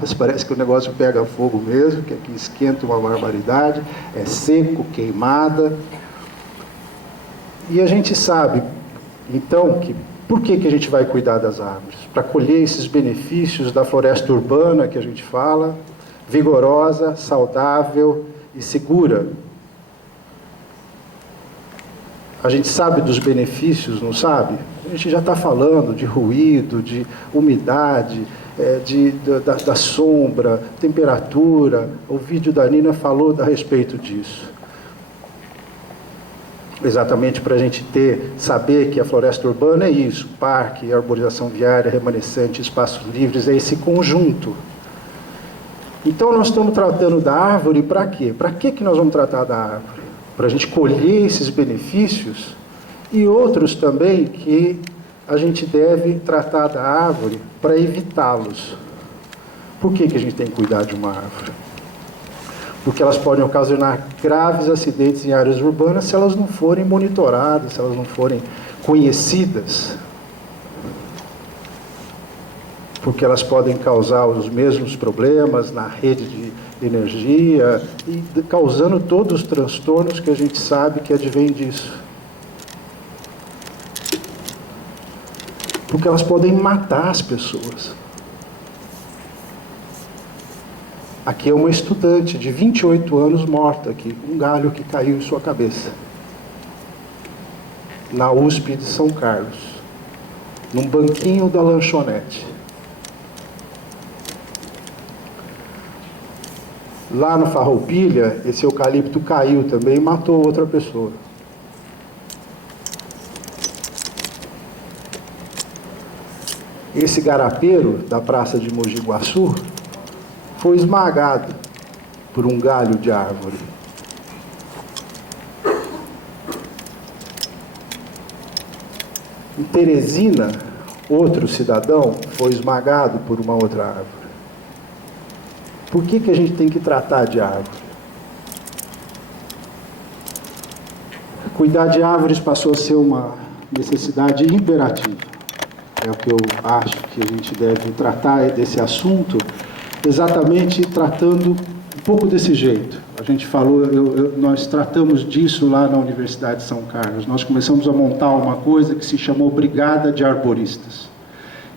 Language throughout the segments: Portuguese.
mas parece que o negócio pega fogo mesmo, que aqui esquenta uma barbaridade, é seco, queimada. E a gente sabe, então, que por que a gente vai cuidar das árvores? Para colher esses benefícios da floresta urbana que a gente fala, vigorosa, saudável e segura. A gente sabe dos benefícios, não sabe? A gente já está falando de ruído, de umidade, da sombra, temperatura. O vídeo da Nina falou a respeito disso. Exatamente para a gente saber que a floresta urbana é isso, parque, arborização viária, remanescente, espaços livres, é esse conjunto. Então nós estamos tratando da árvore para quê? Para que nós vamos tratar da árvore? Para a gente colher esses benefícios e outros também que a gente deve tratar da árvore para evitá-los. Por que a gente tem que cuidar de uma árvore? Porque elas podem ocasionar graves acidentes em áreas urbanas se elas não forem monitoradas, se elas não forem conhecidas. Porque elas podem causar os mesmos problemas na rede de energia e causando todos os transtornos que a gente sabe que advém disso. Porque elas podem matar as pessoas. Aqui é uma estudante de 28 anos morta aqui, um galho que caiu em sua cabeça. Na USP de São Carlos, num banquinho da lanchonete. Lá no Farroupilha, esse eucalipto caiu também e matou outra pessoa. Esse garapeiro da praça de Mogi Guaçu foi esmagado por um galho de árvore. Em Teresina, outro cidadão foi esmagado por uma outra árvore. Por que a gente tem que tratar de árvore? Cuidar de árvores passou a ser uma necessidade imperativa. É o que eu acho que a gente deve tratar desse assunto, exatamente tratando um pouco desse jeito. A gente falou, nós tratamos disso lá na Universidade de São Carlos. Nós começamos a montar uma coisa que se chamou Brigada de Arboristas,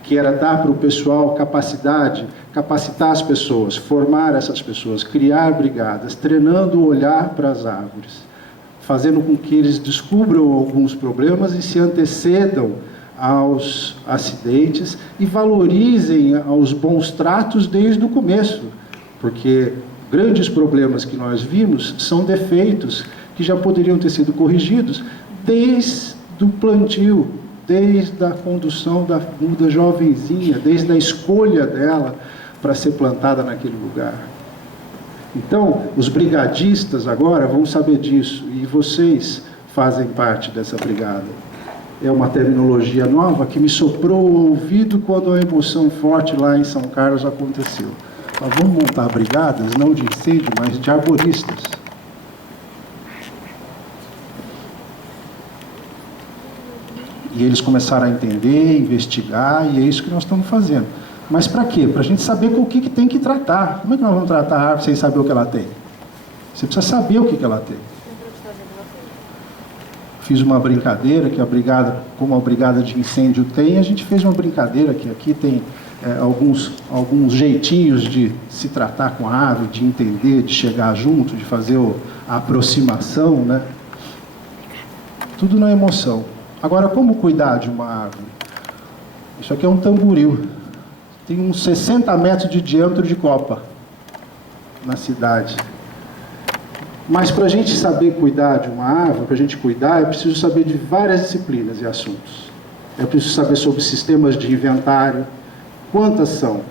que era dar para o pessoal capacidade, capacitar as pessoas, formar essas pessoas, criar brigadas, treinando o olhar para as árvores, fazendo com que eles descubram alguns problemas e se antecedam aos acidentes e valorizem os bons tratos desde o começo, porque grandes problemas que nós vimos são defeitos que já poderiam ter sido corrigidos desde o plantio, desde a condução da muda jovenzinha, desde a escolha dela para ser plantada naquele lugar. Então, os brigadistas agora vão saber disso, e vocês fazem parte dessa brigada. É uma terminologia nova que me soprou o ouvido quando a emoção forte lá em São Carlos aconteceu. Nós vamos montar brigadas, não de incêndio, mas de arboristas. E eles começaram a entender, investigar, e é isso que nós estamos fazendo. Mas para quê? Para a gente saber com o que tem que tratar. Como é que nós vamos tratar a árvore sem saber o que ela tem? Você precisa saber o que ela tem. Fiz uma brincadeira, que a brigada, como a brigada de incêndio tem, a gente fez uma brincadeira que aqui tem alguns jeitinhos de se tratar com a árvore, de entender, de chegar junto, de fazer a aproximação, né? Tudo na emoção. Agora, como cuidar de uma árvore? Isso aqui é um tamboril. Tem uns 60 metros de diâmetro de copa na cidade. Mas para a gente saber cuidar de uma árvore, para a gente cuidar, é preciso saber de várias disciplinas e assuntos. É preciso saber sobre sistemas de inventário, quantas são,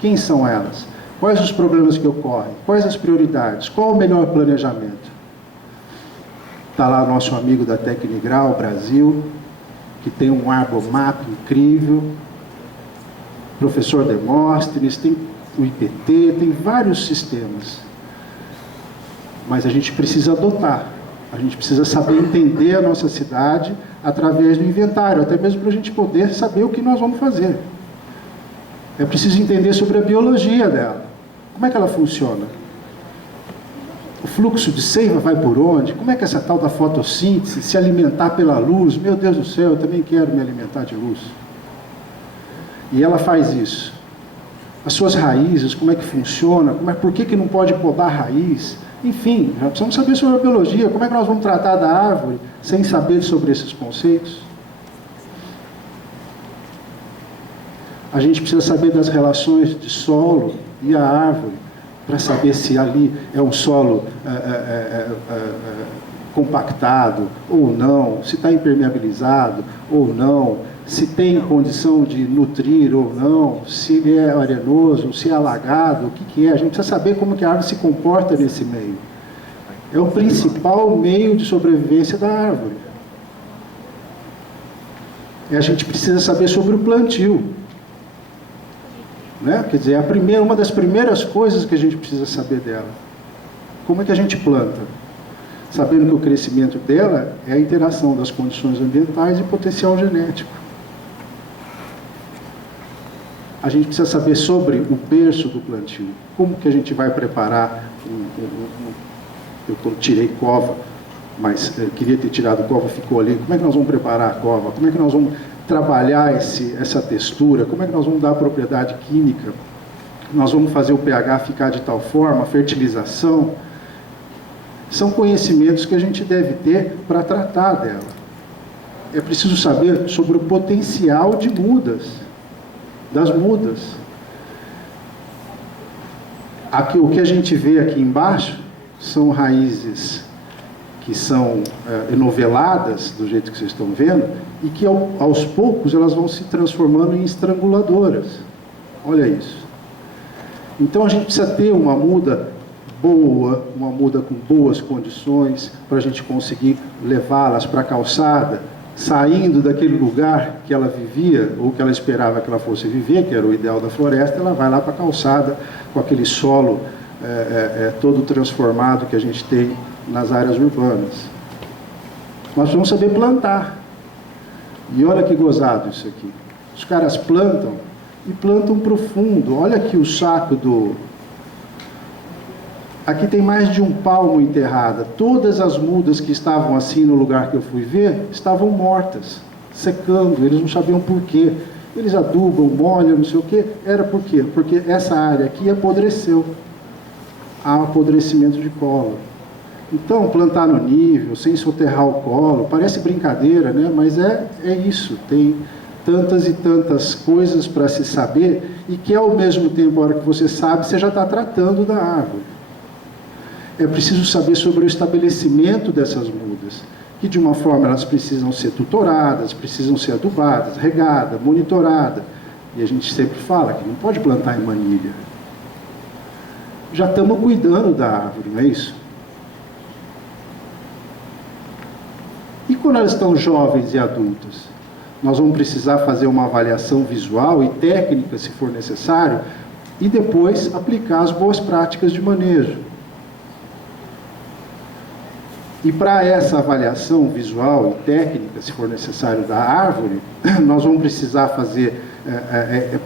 quem são elas, quais os problemas que ocorrem, quais as prioridades, qual o melhor planejamento. Está lá nosso amigo da Tecnigral Brasil, que tem um Arbomap incrível, professor Demóstenes, tem o IPT, tem vários sistemas. Mas a gente precisa adotar, a gente precisa saber entender a nossa cidade através do inventário, até mesmo para a gente poder saber o que nós vamos fazer. É preciso entender sobre a biologia dela. Como é que ela funciona? O fluxo de seiva vai por onde? Como é que essa tal da fotossíntese, se alimentar pela luz? Meu Deus do céu, eu também quero me alimentar de luz. E ela faz isso. As suas raízes, como é que funciona? Por que não pode podar a raiz? Enfim, já precisamos saber sobre a biologia. Como é que nós vamos tratar da árvore sem saber sobre esses conceitos? A gente precisa saber das relações de solo e a árvore, para saber se ali é um solo compactado ou não, se está impermeabilizado ou não, se tem condição de nutrir ou não, se é arenoso, se é alagado, o que é. A gente precisa saber como que a árvore se comporta nesse meio. É o principal meio de sobrevivência da árvore. E a gente precisa saber sobre o plantio. Né? Quer dizer, uma das primeiras coisas que a gente precisa saber dela. Como é que a gente planta? Sabendo que o crescimento dela é a interação das condições ambientais e potencial genético. A gente precisa saber sobre o berço do plantio. Como que a gente vai preparar eu tirei cova, mas queria ter tirado cova, ficou ali. Como é que nós vamos preparar a cova? Como é que nós vamos trabalhar essa textura? Como é que nós vamos dar a propriedade química? Nós vamos fazer o pH ficar de tal forma, a fertilização. São conhecimentos que a gente deve ter para tratar dela. É preciso saber sobre o potencial de mudas, das mudas. Aqui, o que a gente vê aqui embaixo são raízes que são enoveladas, do jeito que vocês estão vendo, e que aos poucos elas vão se transformando em estranguladoras. Olha isso. Então a gente precisa ter uma muda boa, uma muda com boas condições, para a gente conseguir levá-las para a calçada, saindo daquele lugar que ela vivia, ou que ela esperava que ela fosse viver, que era o ideal da floresta. Ela vai lá para a calçada, com aquele solo todo transformado que a gente tem nas áreas urbanas. Nós vamos saber plantar. E olha que gozado isso aqui. Os caras plantam, e plantam profundo. Olha aqui o saco do... Aqui tem mais de um palmo enterrada. Todas as mudas que estavam assim no lugar que eu fui ver, estavam mortas, secando. Eles não sabiam por quê. Eles adubam, molham, não sei o quê. Era por quê? Porque essa área aqui apodreceu. Há apodrecimento de colo. Então, plantar no nível, sem soterrar o colo, parece brincadeira, né? Mas é isso. Tem tantas e tantas coisas para se saber, e que ao mesmo tempo, a hora que você sabe, você já está tratando da árvore. É preciso saber sobre o estabelecimento dessas mudas, que de uma forma elas precisam ser tutoradas, precisam ser adubadas, regadas, monitoradas. E a gente sempre fala que não pode plantar em manilha. Já estamos cuidando da árvore, não é isso? E quando elas estão jovens e adultas? Nós vamos precisar fazer uma avaliação visual e técnica, se for necessário, e depois aplicar as boas práticas de manejo. E para essa avaliação visual e técnica, se for necessário, da árvore, nós vamos precisar fazer,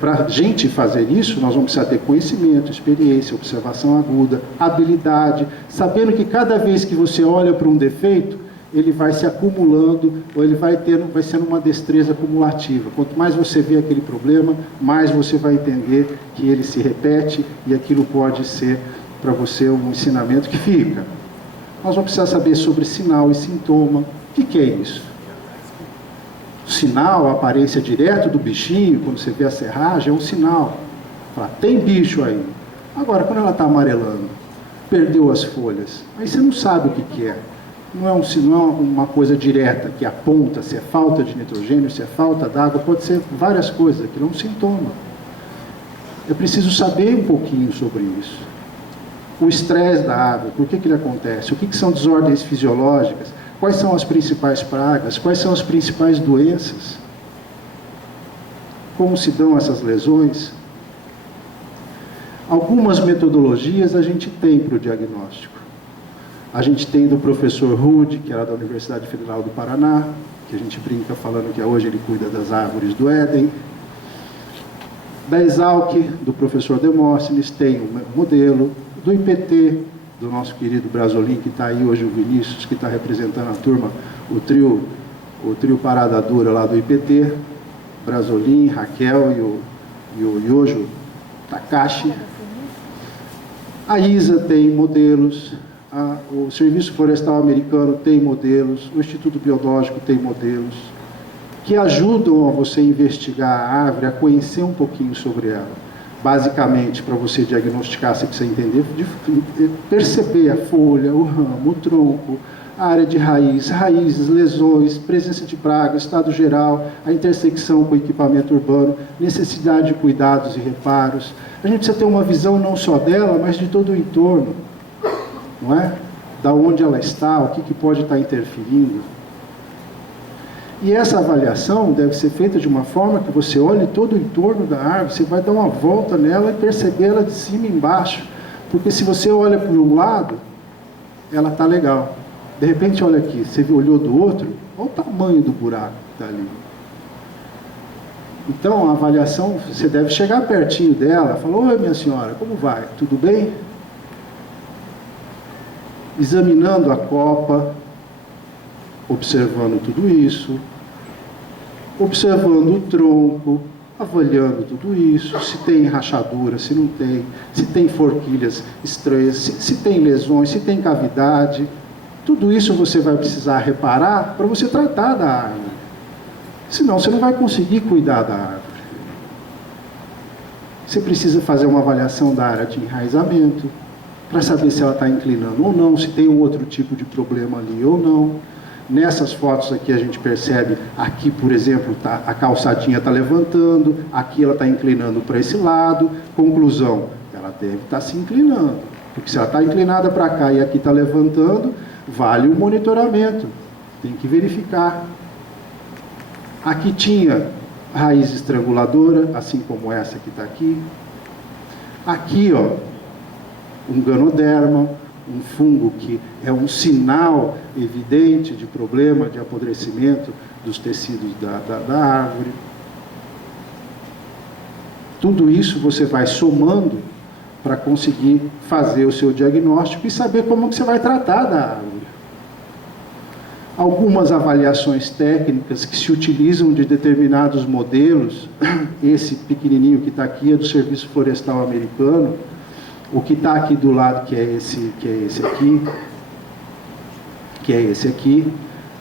para a gente fazer isso, nós vamos precisar ter conhecimento, experiência, observação aguda, habilidade, sabendo que cada vez que você olha para um defeito, ele vai se acumulando, ou ele vai sendo uma destreza acumulativa. Quanto mais você vê aquele problema, mais você vai entender que ele se repete, e aquilo pode ser para você um ensinamento que fica. Nós vamos precisar saber sobre sinal e sintoma. O que é isso? O sinal, a aparência direta do bichinho, quando você vê a serragem, é um sinal. Fala, tem bicho aí. Agora, quando ela está amarelando, perdeu as folhas, aí você não sabe o que é. Não é uma coisa direta que aponta se é falta de nitrogênio, se é falta d'água, pode ser várias coisas, aquilo é um sintoma. É preciso saber um pouquinho sobre isso. O estresse da árvore, por que ele acontece? O que são desordens fisiológicas? Quais são as principais pragas? Quais são as principais doenças? Como se dão essas lesões? Algumas metodologias a gente tem para o diagnóstico. A gente tem do professor Rude, que era da Universidade Federal do Paraná, que a gente brinca falando que hoje ele cuida das árvores do Éden. Da Exalc, do professor Demóstenes, tem um modelo. Do IPT, do nosso querido Brasolim, que está aí hoje, o Vinícius, que está representando a turma, o trio Parada Dura lá do IPT, Brasolim, Raquel e o Yojo Takashi. A ISA tem modelos, o Serviço Florestal Americano tem modelos, o Instituto Biológico tem modelos, que ajudam a você investigar a árvore, a conhecer um pouquinho sobre ela. Basicamente, para você diagnosticar, você precisa entender, perceber a folha, o ramo, o tronco, a área de raiz, raízes, lesões, presença de praga, estado geral, a intersecção com o equipamento urbano, necessidade de cuidados e reparos. A gente precisa ter uma visão não só dela, mas de todo o entorno, não é? Da onde ela está, o que pode estar interferindo. E essa avaliação deve ser feita de uma forma que você olhe todo o entorno da árvore, você vai dar uma volta nela e perceber ela de cima e embaixo. Porque se você olha por um lado, ela está legal. De repente, olha aqui, você olhou do outro, olha o tamanho do buraco que está ali. Então, a avaliação, você deve chegar pertinho dela, falar: oi, minha senhora, como vai? Tudo bem? Examinando a copa, observando tudo isso, observando o tronco, avaliando tudo isso, se tem rachadura, se não tem, se tem forquilhas estranhas, se tem lesões, se tem cavidade. Tudo isso você vai precisar reparar para você tratar da árvore. Senão você não vai conseguir cuidar da árvore. Você precisa fazer uma avaliação da área de enraizamento, para saber se ela está inclinando ou não, se tem um outro tipo de problema ali ou não. Nessas fotos aqui a gente percebe, aqui por exemplo, a calçadinha está levantando, aqui ela está inclinando para esse lado. Conclusão, ela deve estar se inclinando, porque se ela está inclinada para cá e aqui está levantando, vale o monitoramento, tem que verificar. Aqui tinha raiz estranguladora, assim como essa que está aqui. Aqui, ó, um ganoderma, um fungo que é um sinal evidente de problema de apodrecimento dos tecidos da árvore. Tudo isso você vai somando para conseguir fazer o seu diagnóstico e saber como que você vai tratar da árvore. Algumas avaliações técnicas que se utilizam de determinados modelos, esse pequenininho que está aqui é do Serviço Florestal Americano, o que está aqui do lado, que é esse aqui,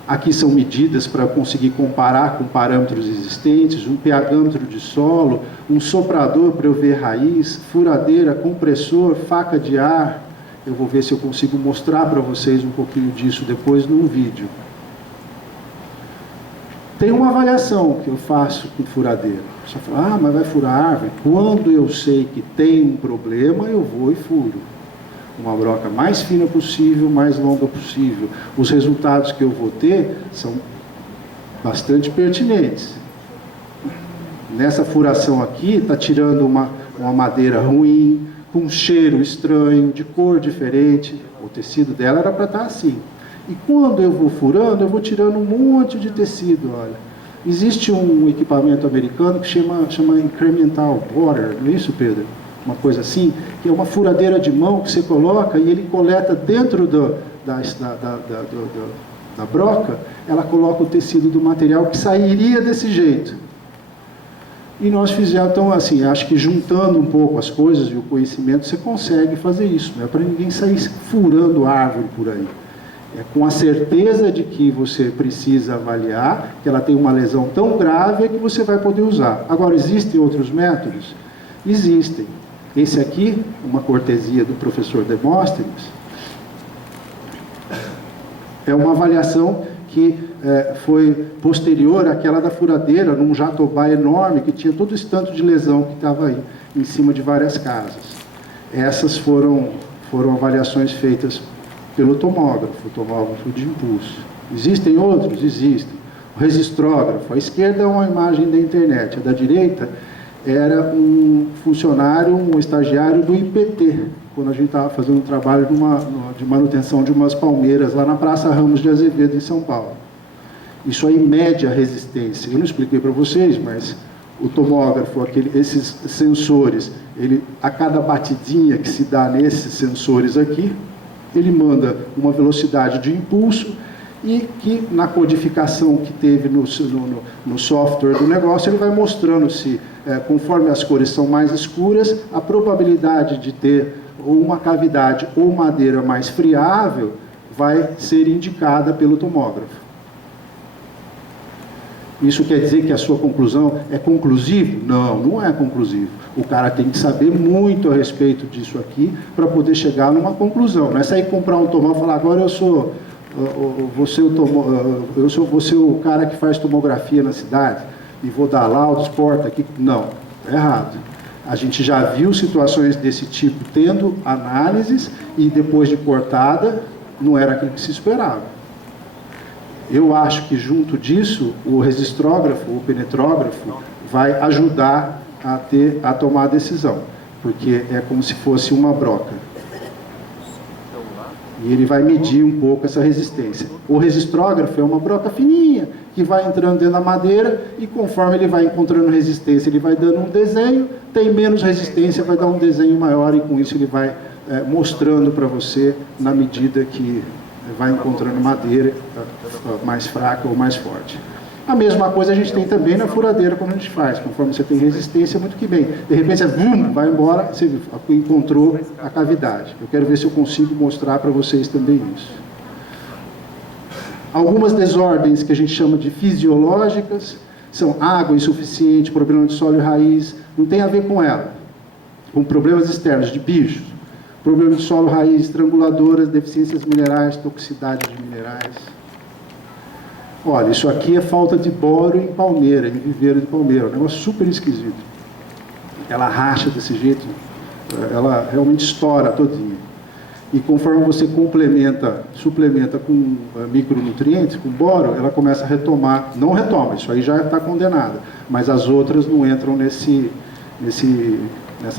aqui são medidas para conseguir comparar com parâmetros existentes, um pH-ômetro de solo, um soprador para eu ver raiz, furadeira, compressor, faca de ar. Eu vou ver se eu consigo mostrar para vocês um pouquinho disso depois num vídeo. Tem uma avaliação que eu faço com furadeira. Você fala: ah, mas vai furar a árvore? Quando eu sei que tem um problema, eu vou e furo. Uma broca mais fina possível, mais longa possível. Os resultados que eu vou ter são bastante pertinentes. Nessa furação aqui, está tirando uma madeira ruim, com cheiro estranho, de cor diferente. O tecido dela era para estar assim. E quando eu vou furando, eu vou tirando um monte de tecido, olha. Existe um equipamento americano que chama Incremental Borer, não é isso, Pedro? Uma coisa assim, que é uma furadeira de mão que você coloca e ele coleta dentro da broca, ela coloca o tecido do material que sairia desse jeito. E nós fizemos, então, assim, acho que juntando um pouco as coisas e o conhecimento, você consegue fazer isso. Não é para ninguém sair furando árvore por aí. É com a certeza de que você precisa avaliar, que ela tem uma lesão tão grave, é que você vai poder usar. Agora, existem outros métodos? Existem. Esse aqui, uma cortesia do professor Demóstenes, é uma avaliação que foi posterior àquela da furadeira, num jatobá enorme, que tinha todo esse tanto de lesão que estava aí, em cima de várias casas. Essas foram avaliações feitas pelo tomógrafo de impulso. Existem outros? Existem. O resistrógrafo, à esquerda é uma imagem da internet, a da direita era um funcionário, um estagiário do IPT, quando a gente estava fazendo um trabalho de manutenção de umas palmeiras lá na Praça Ramos de Azevedo, em São Paulo. Isso aí mede a resistência. Eu não expliquei para vocês, mas o tomógrafo, esses sensores, a cada batidinha que se dá nesses sensores aqui, ele manda uma velocidade de impulso e que na codificação que teve no software do negócio, ele vai mostrando se, conforme as cores são mais escuras, a probabilidade de ter ou uma cavidade ou madeira mais friável vai ser indicada pelo tomógrafo. Isso quer dizer que a sua conclusão é conclusiva? Não, não é conclusivo. O cara tem que saber muito a respeito disso aqui para poder chegar numa conclusão. Não é sair comprar um tomógrafo e falar, agora vou ser o cara que faz tomografia na cidade e vou dar laudos, porta aqui. Não, é errado. A gente já viu situações desse tipo tendo análises e depois de cortada, não era aquilo que se esperava. Eu acho que junto disso, o registrógrafo, o penetrógrafo, vai ajudar a tomar a decisão, porque é como se fosse uma broca. E ele vai medir um pouco essa resistência. O registrógrafo é uma broca fininha, que vai entrando dentro da madeira, e conforme ele vai encontrando resistência, ele vai dando um desenho, tem menos resistência, vai dar um desenho maior, e com isso ele vai mostrando para você, na medida que vai encontrando madeira mais fraca ou mais forte. A mesma coisa a gente tem também na furadeira quando a gente faz, conforme você tem resistência, muito que bem. De repente você vai embora, você encontrou a cavidade. Eu quero ver se eu consigo mostrar para vocês também isso. Algumas desordens que a gente chama de fisiológicas são água insuficiente, problema de solo e raiz, não tem a ver com ela, com problemas externos de bichos. Problema de solo, raiz, estranguladoras, deficiências minerais, toxicidade de minerais. Olha, isso aqui é falta de boro em palmeira, em viveiro de palmeira. Um negócio super esquisito. Ela racha desse jeito, ela realmente estoura todinha. E conforme você suplementa com micronutrientes, com boro, ela começa a retomar. Não retoma, isso aí já está condenada. Mas as outras não entram nessa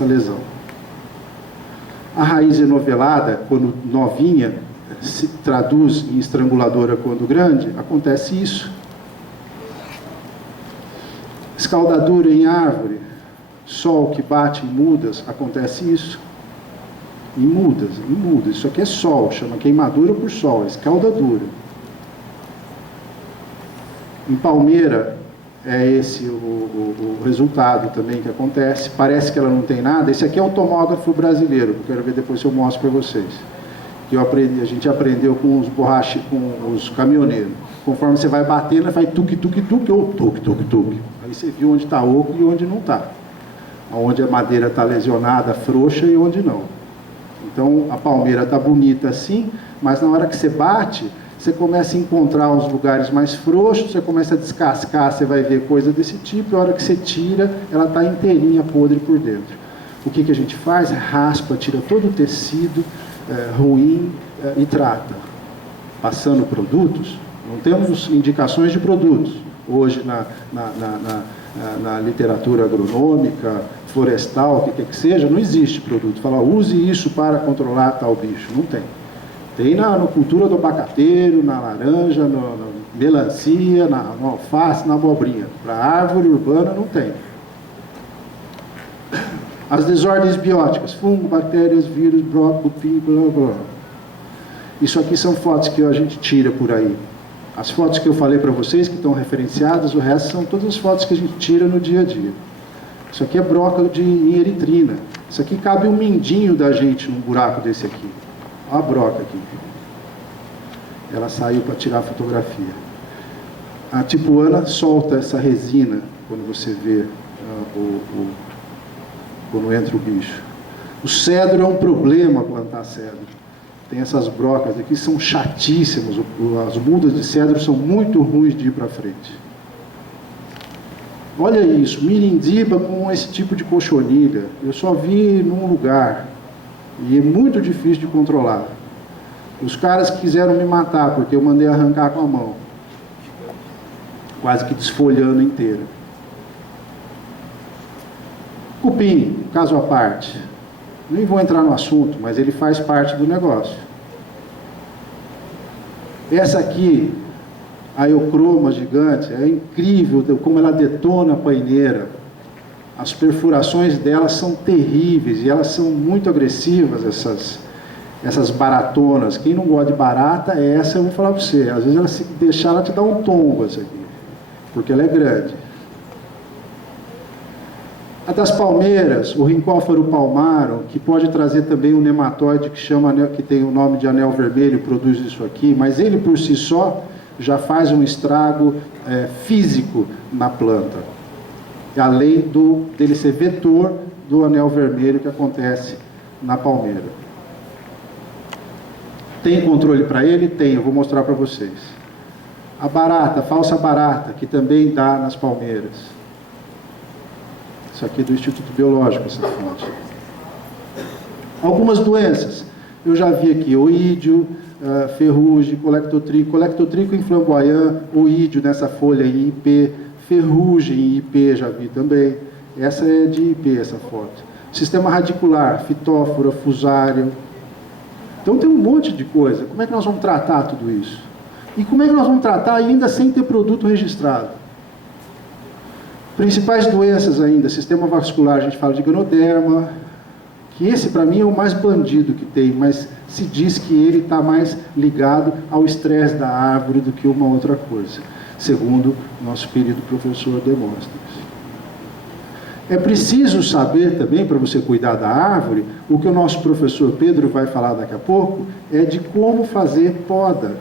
lesão. A raiz enovelada, quando novinha, se traduz em estranguladora quando grande, acontece isso. Escaldadura em árvore, sol que bate em mudas, acontece isso. Em mudas. Isso aqui é sol, chama queimadura por sol, escaldadura. Em palmeira, é esse o resultado também que acontece. Parece que ela não tem nada. Esse aqui é o tomógrafo brasileiro, que eu quero ver depois se eu mostro para vocês. Que a gente aprendeu com os caminhoneiros. Conforme você vai batendo, ela faz tuque-tuque-tuque ou tuque-tuque-tuque. Aí você viu onde está oco e onde não está. Onde a madeira está lesionada, frouxa e onde não. Então a palmeira está bonita assim, mas na hora que você bate, você começa a encontrar os lugares mais frouxos, você começa a descascar, você vai ver coisa desse tipo, e a hora que você tira, ela está inteirinha, podre por dentro. O que a gente faz? Raspa, tira todo o tecido ruim e trata. Passando produtos, não temos indicações de produtos. Hoje, na literatura agronômica, florestal, o que seja, não existe produto. Fala, use isso para controlar tal bicho. Não tem. Tem na cultura do abacateiro, na laranja, na melancia, na alface, na abobrinha. Para árvore urbana não tem. As desordens bióticas, fungo, bactérias, vírus, brócolis, cupim, blá, blá. Isso aqui são fotos que a gente tira por aí. As fotos que eu falei para vocês, que estão referenciadas, o resto são todas as fotos que a gente tira no dia a dia. Isso aqui é broca em eritrina. Isso aqui cabe um mindinho da gente num buraco desse aqui. Olha a broca aqui. Ela saiu para tirar a fotografia. A tipuana solta essa resina quando você vê quando entra o bicho. O cedro é um problema plantar cedro. Tem essas brocas aqui, são chatíssimas. As mudas de cedro são muito ruins de ir para frente. Olha isso, mirindiba com esse tipo de cochonilha. Eu só vi num lugar. E é muito difícil de controlar. Os caras quiseram me matar, porque eu mandei arrancar com a mão. Quase que desfolhando inteira. Cupim, caso à parte. Nem vou entrar no assunto, mas ele faz parte do negócio. Essa aqui, a eucroma gigante, é incrível como ela detona a paineira. As perfurações delas são terríveis e elas são muito agressivas, essas baratonas. Quem não gosta de barata, essa eu vou falar para você. Às vezes, ela, se deixar, ela te dá um tombo, essa aqui, porque ela é grande. A das palmeiras, o Rhincóphoro palmarum, que pode trazer também um nematóide que tem o nome de anel vermelho, produz isso aqui, mas ele por si só já faz um estrago físico na planta, além dele ser vetor do anel vermelho que acontece na palmeira. Tem controle para ele? Tem, eu vou mostrar para vocês. A barata, a falsa barata, que também dá nas palmeiras. Isso aqui é do Instituto Biológico, essa fonte. Algumas doenças. Eu já vi aqui oídio, ferrugem, colectotrico em flamboyant, oídio nessa folha em IP, ferrugem em IP, já vi também. Essa é de IP, essa foto. Sistema radicular, fitófora, fusário. Então tem um monte de coisa. Como é que nós vamos tratar tudo isso? E como é que nós vamos tratar ainda sem ter produto registrado? Principais doenças ainda, sistema vascular, a gente fala de ganoderma, que esse para mim é o mais bandido que tem, mas se diz que ele está mais ligado ao estresse da árvore do que uma outra coisa, segundo nosso querido professor Demóstenes. É preciso saber também, para você cuidar da árvore, o que o nosso professor Pedro vai falar daqui a pouco, é de como fazer poda.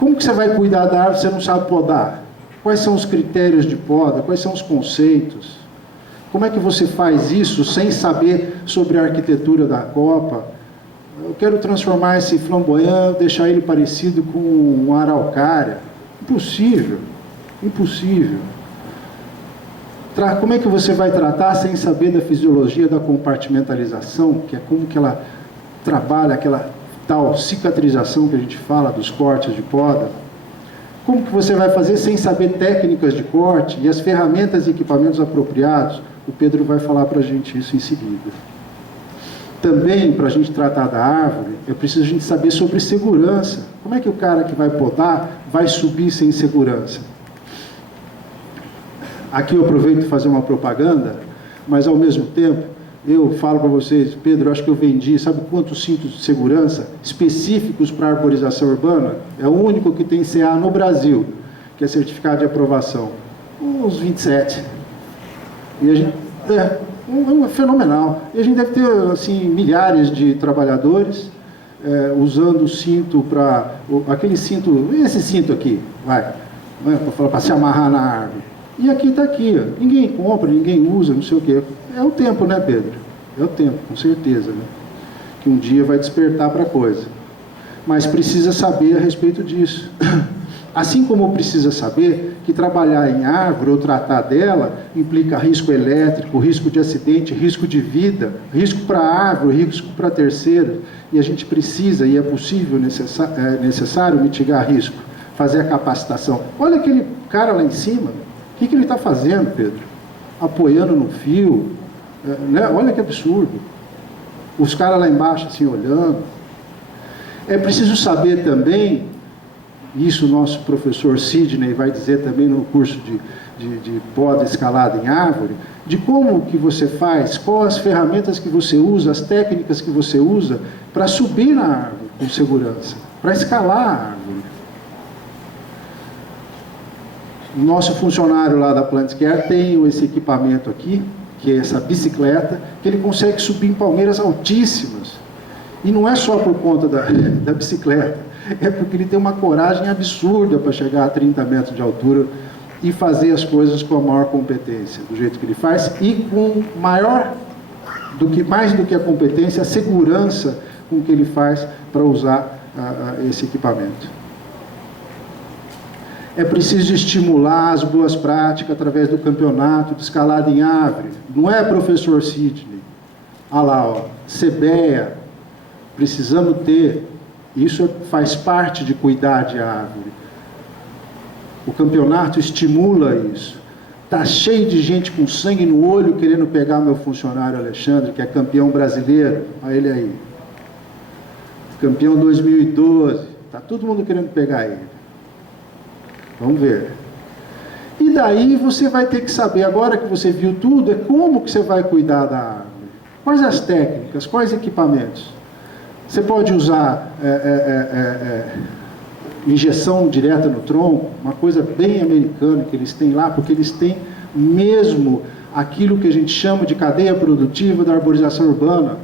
Como que você vai cuidar da árvore se você não sabe podar? Quais são os critérios de poda? Quais são os conceitos? Como é que você faz isso sem saber sobre a arquitetura da copa? Eu quero transformar esse flamboyant, deixar ele parecido com um araucária. Impossível. Impossível. Como é que você vai tratar sem saber da fisiologia da compartimentalização, que é como que ela trabalha aquela tal cicatrização que a gente fala dos cortes de poda? Como que você vai fazer sem saber técnicas de corte e as ferramentas e equipamentos apropriados? O Pedro vai falar para a gente isso em seguida. Também, para a gente tratar da árvore, é preciso a gente saber sobre segurança. Como é que o cara que vai podar vai subir sem segurança? Aqui eu aproveito para fazer uma propaganda, mas ao mesmo tempo, eu falo para vocês, Pedro, eu acho que eu vendi, sabe quantos cintos de segurança específicos para arborização urbana? É o único que tem CA no Brasil, que é certificado de aprovação. Uns 27. E a gente, fenomenal. E a gente deve ter, assim, milhares de trabalhadores usando o cinto para... Aquele cinto, esse cinto aqui, para se amarrar na árvore. E aqui está aqui, ó. Ninguém compra, ninguém usa, não sei o quê. É o tempo, né, Pedro? É o tempo, com certeza, né? Que um dia vai despertar para a coisa. Mas precisa saber a respeito disso. Assim como precisa saber que trabalhar em árvore ou tratar dela implica risco elétrico, risco de acidente, risco de vida, risco para a árvore, risco para terceiros. E a gente precisa, e é possível, necessário mitigar risco, fazer a capacitação. Olha aquele cara lá em cima. O que ele está fazendo, Pedro? Apoiando no fio, né? Olha que absurdo. Os caras lá embaixo assim olhando. É preciso saber também, isso o nosso professor Sidney vai dizer também no curso de poda escalada em árvore, de como que você faz, quais as ferramentas que você usa, as técnicas que você usa para subir na árvore com segurança, para escalar a árvore. O nosso funcionário lá da PlantCare tem esse equipamento aqui, que é essa bicicleta, que ele consegue subir em palmeiras altíssimas. E não é só por conta da bicicleta, é porque ele tem uma coragem absurda para chegar a 30 metros de altura e fazer as coisas com a maior competência, do jeito que ele faz, e com mais do que a competência, a segurança com que ele faz para usar esse equipamento. É preciso estimular as boas práticas através do campeonato de escalada em árvore. Não é, professor Sidney? Olha lá, ó, CBEA. Precisamos ter. Isso faz parte de cuidar de árvore. O campeonato estimula isso. Está cheio de gente com sangue no olho querendo pegar meu funcionário Alexandre, que é campeão brasileiro. Olha ele aí. Campeão 2012. Está todo mundo querendo pegar ele. Vamos ver. E daí você vai ter que saber, agora que você viu tudo, é como que você vai cuidar da árvore. Quais as técnicas, quais equipamentos? Você pode usar injeção direta no tronco, uma coisa bem americana que eles têm lá, porque eles têm mesmo aquilo que a gente chama de cadeia produtiva da arborização urbana.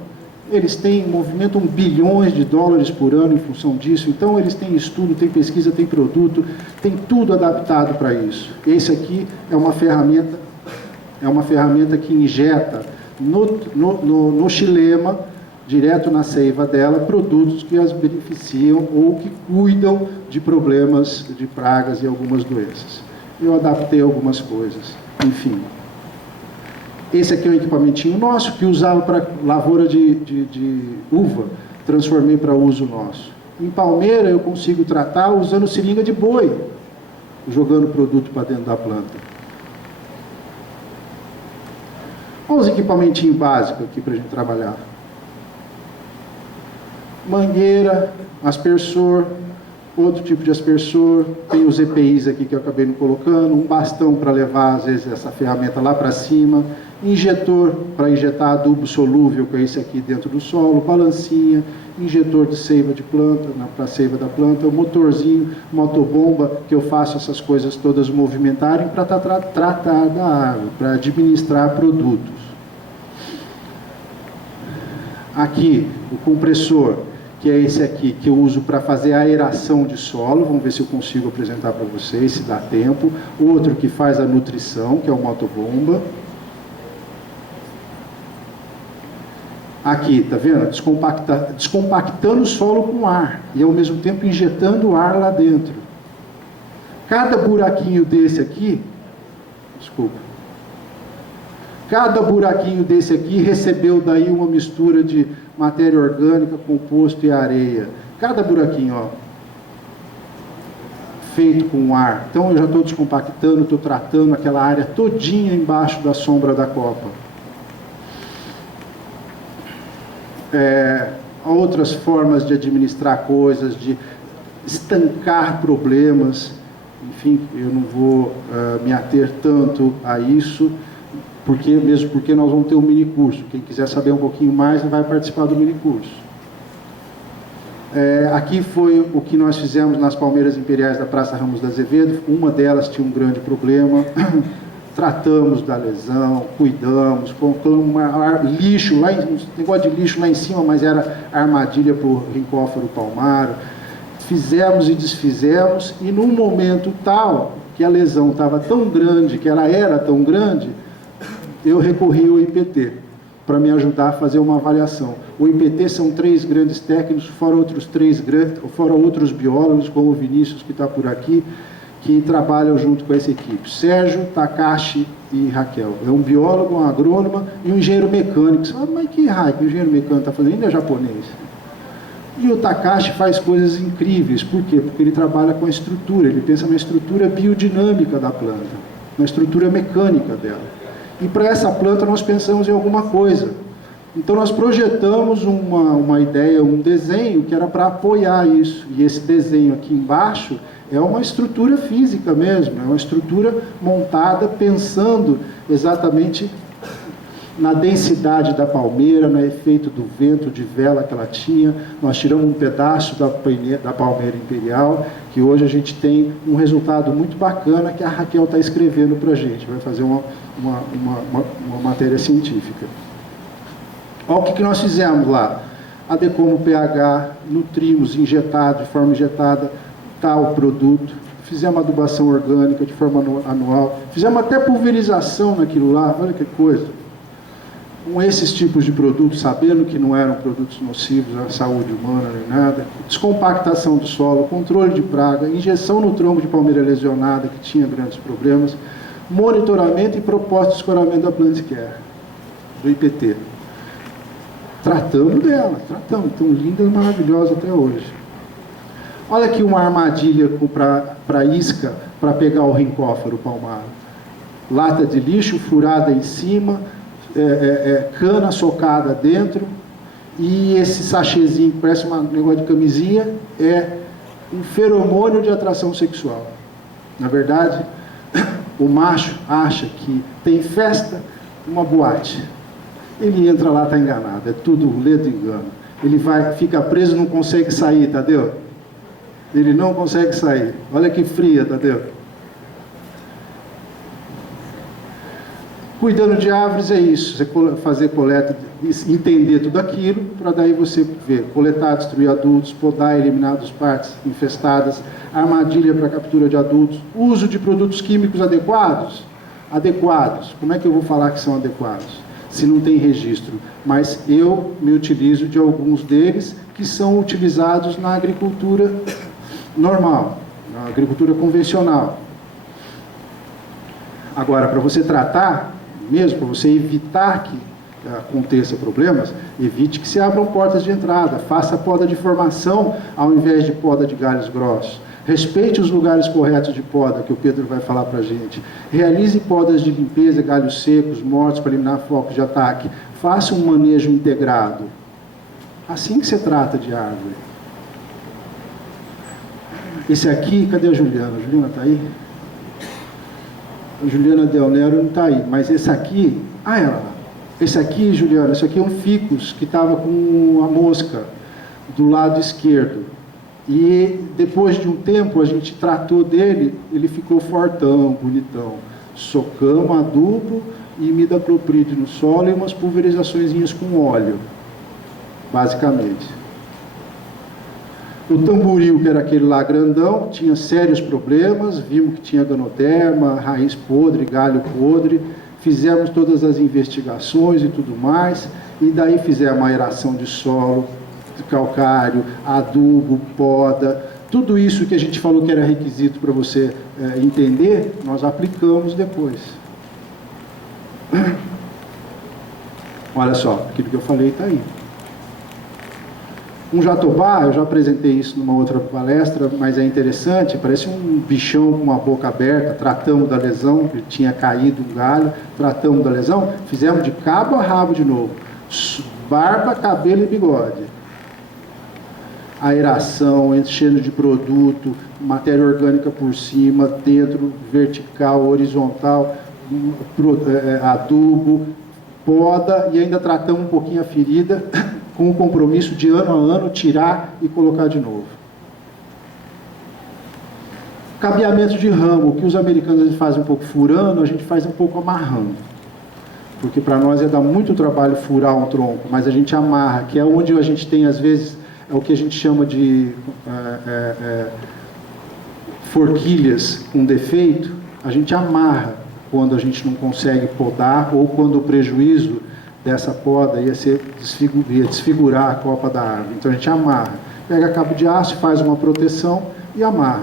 Eles movimentam bilhões de dólares por ano em função disso, então eles têm estudo, tem pesquisa, tem produto, tem tudo adaptado para isso. Esse aqui é uma ferramenta que injeta no xilema, direto na seiva dela, produtos que as beneficiam ou que cuidam de problemas de pragas e algumas doenças. Eu adaptei algumas coisas, enfim. Esse aqui é um equipamentinho nosso que usava para lavoura de uva, transformei para uso nosso. Em palmeira eu consigo tratar usando seringa de boi, jogando produto para dentro da planta. Olha os equipamentinhos básicos aqui para a gente trabalhar. Mangueira, aspersor, outro tipo de aspersor, tem os EPIs aqui que eu acabei não colocando, um bastão para levar, às vezes, essa ferramenta lá para cima, injetor para injetar adubo solúvel, que é esse aqui dentro do solo, balancinha, injetor de seiva de planta, para a seiva da planta, o motorzinho, motobomba, que eu faço essas coisas todas movimentarem para tratar da árvore, para administrar produtos. Aqui, o compressor, que é esse aqui, que eu uso para fazer aeração de solo. Vamos ver se eu consigo apresentar para vocês, se dá tempo. Outro que faz a nutrição, que é o motobomba. Aqui, tá vendo? Descompactando o solo com ar e ao mesmo tempo injetando ar lá dentro. Cada buraquinho desse aqui, cada buraquinho desse aqui recebeu daí uma mistura de matéria orgânica, composto e areia. Cada buraquinho, ó, feito com ar. Então eu já estou descompactando, estou tratando aquela área todinha embaixo da sombra da copa. Outras formas de administrar coisas, de estancar problemas. Enfim, eu não vou me ater tanto a isso, mesmo porque nós vamos ter um mini curso. Quem quiser saber um pouquinho mais vai participar do mini curso. Aqui foi o que nós fizemos nas palmeiras imperiais da Praça Ramos de Azevedo. Uma delas tinha um grande problema. Tratamos da lesão, cuidamos, colocamos lixo, negócio de lixo lá em cima, mas era armadilha para o rincóforo palmaro. Fizemos e desfizemos, e num momento tal que a lesão estava tão grande, que ela era tão grande, eu recorri ao IPT para me ajudar a fazer uma avaliação. O IPT são 3 grandes técnicos, fora outros biólogos, como o Vinícius, que está por aqui, que trabalham junto com essa equipe. Sérgio, Takashi e Raquel. É um biólogo, uma agrônoma e um engenheiro mecânico. Você fala, mas que raio que o engenheiro mecânico está fazendo? Ele é japonês. E o Takashi faz coisas incríveis. Por quê? Porque ele trabalha com a estrutura, ele pensa na estrutura biodinâmica da planta, na estrutura mecânica dela. E para essa planta nós pensamos em alguma coisa. Então nós projetamos uma ideia, um desenho que era para apoiar isso. E esse desenho aqui embaixo é uma estrutura física mesmo, é uma estrutura montada pensando exatamente na densidade da palmeira, no efeito do vento de vela que ela tinha. Nós tiramos um pedaço da palmeira imperial, que hoje a gente tem um resultado muito bacana que a Raquel está escrevendo para a gente, vai fazer uma matéria científica. Olha o que nós fizemos lá. Adequamos o pH, nutrimos, injetado, de forma injetada, tal produto. Fizemos adubação orgânica de forma anual. Fizemos até pulverização naquilo lá, olha que coisa. Com esses tipos de produtos, sabendo que não eram produtos nocivos à saúde humana nem nada. Descompactação do solo, controle de praga, injeção no tronco de palmeira lesionada, que tinha grandes problemas, monitoramento e proposta de escoramento da Plant Care, do IPT. Tratamos dela, tão linda e maravilhosa até hoje. Olha aqui uma armadilha para isca, para pegar o rincóforo palmar. Lata de lixo furada em cima, cana socada dentro, e esse sachêzinho que parece um negócio de camisinha é um feromônio de atração sexual. Na verdade, O macho acha que tem festa, uma boate. Ele entra lá, está enganado. É tudo ledo engano. Ele fica preso, não consegue sair, Tadeu. Ele não consegue sair. Olha que fria, Tadeu. Cuidando de árvores é isso, você fazer coleta, entender tudo aquilo, para daí você ver, coletar, destruir adultos, podar, eliminar das partes infestadas, armadilha para captura de adultos, uso de produtos químicos adequados. Adequados, como é que eu vou falar que são adequados? Se não tem registro, mas eu me utilizo de alguns deles que são utilizados na agricultura normal, na agricultura convencional. Agora, para você tratar, mesmo para você evitar que aconteça problemas, evite que se abram portas de entrada, faça poda de formação ao invés de poda de galhos grossos. Respeite os lugares corretos de poda, que o Pedro vai falar para a gente. Realize podas de limpeza, galhos secos, mortos, para eliminar focos de ataque. Faça um manejo integrado. Assim que se trata de árvore. Esse aqui, cadê a Juliana? A Juliana está aí? A Juliana Del Nero não está aí, mas esse aqui... esse aqui, Juliana, esse aqui é um ficus que estava com a mosca do lado esquerdo. E depois de um tempo a gente tratou dele, ele ficou fortão, bonitão. Socamos adubo e imidacloprid no solo e umas pulverizaçõezinhas com óleo, basicamente. O tamboril, que era aquele lá grandão, tinha sérios problemas, vimos que tinha ganoderma, raiz podre, galho podre, fizemos todas as investigações e tudo mais, e daí fizemos a aeração de solo, de calcário, adubo, poda, tudo isso que a gente falou que era requisito para você entender, nós aplicamos depois. Olha só, aquilo que eu falei está aí. Um jatobá, eu já apresentei isso numa outra palestra, mas é interessante, parece um bichão com a boca aberta. Tratamos da lesão, que tinha caído um galho, tratamos da lesão, fizemos de cabo a rabo de novo, barba, cabelo e bigode. Aeração, enchendo de produto, matéria orgânica por cima, dentro, vertical, horizontal, adubo, poda, e ainda tratamos um pouquinho a ferida, com o compromisso de ano a ano tirar e colocar de novo. Cabeamento de ramo, o que os americanos fazem um pouco furando, a gente faz um pouco amarrando. Porque para nós ia dar muito trabalho furar um tronco, mas a gente amarra, que é onde a gente tem, às vezes, é o que a gente chama de forquilhas com defeito, a gente amarra quando a gente não consegue podar ou quando o prejuízo dessa poda ia desfigurar a copa da árvore. Então a gente amarra, pega cabo de aço, faz uma proteção e amarra.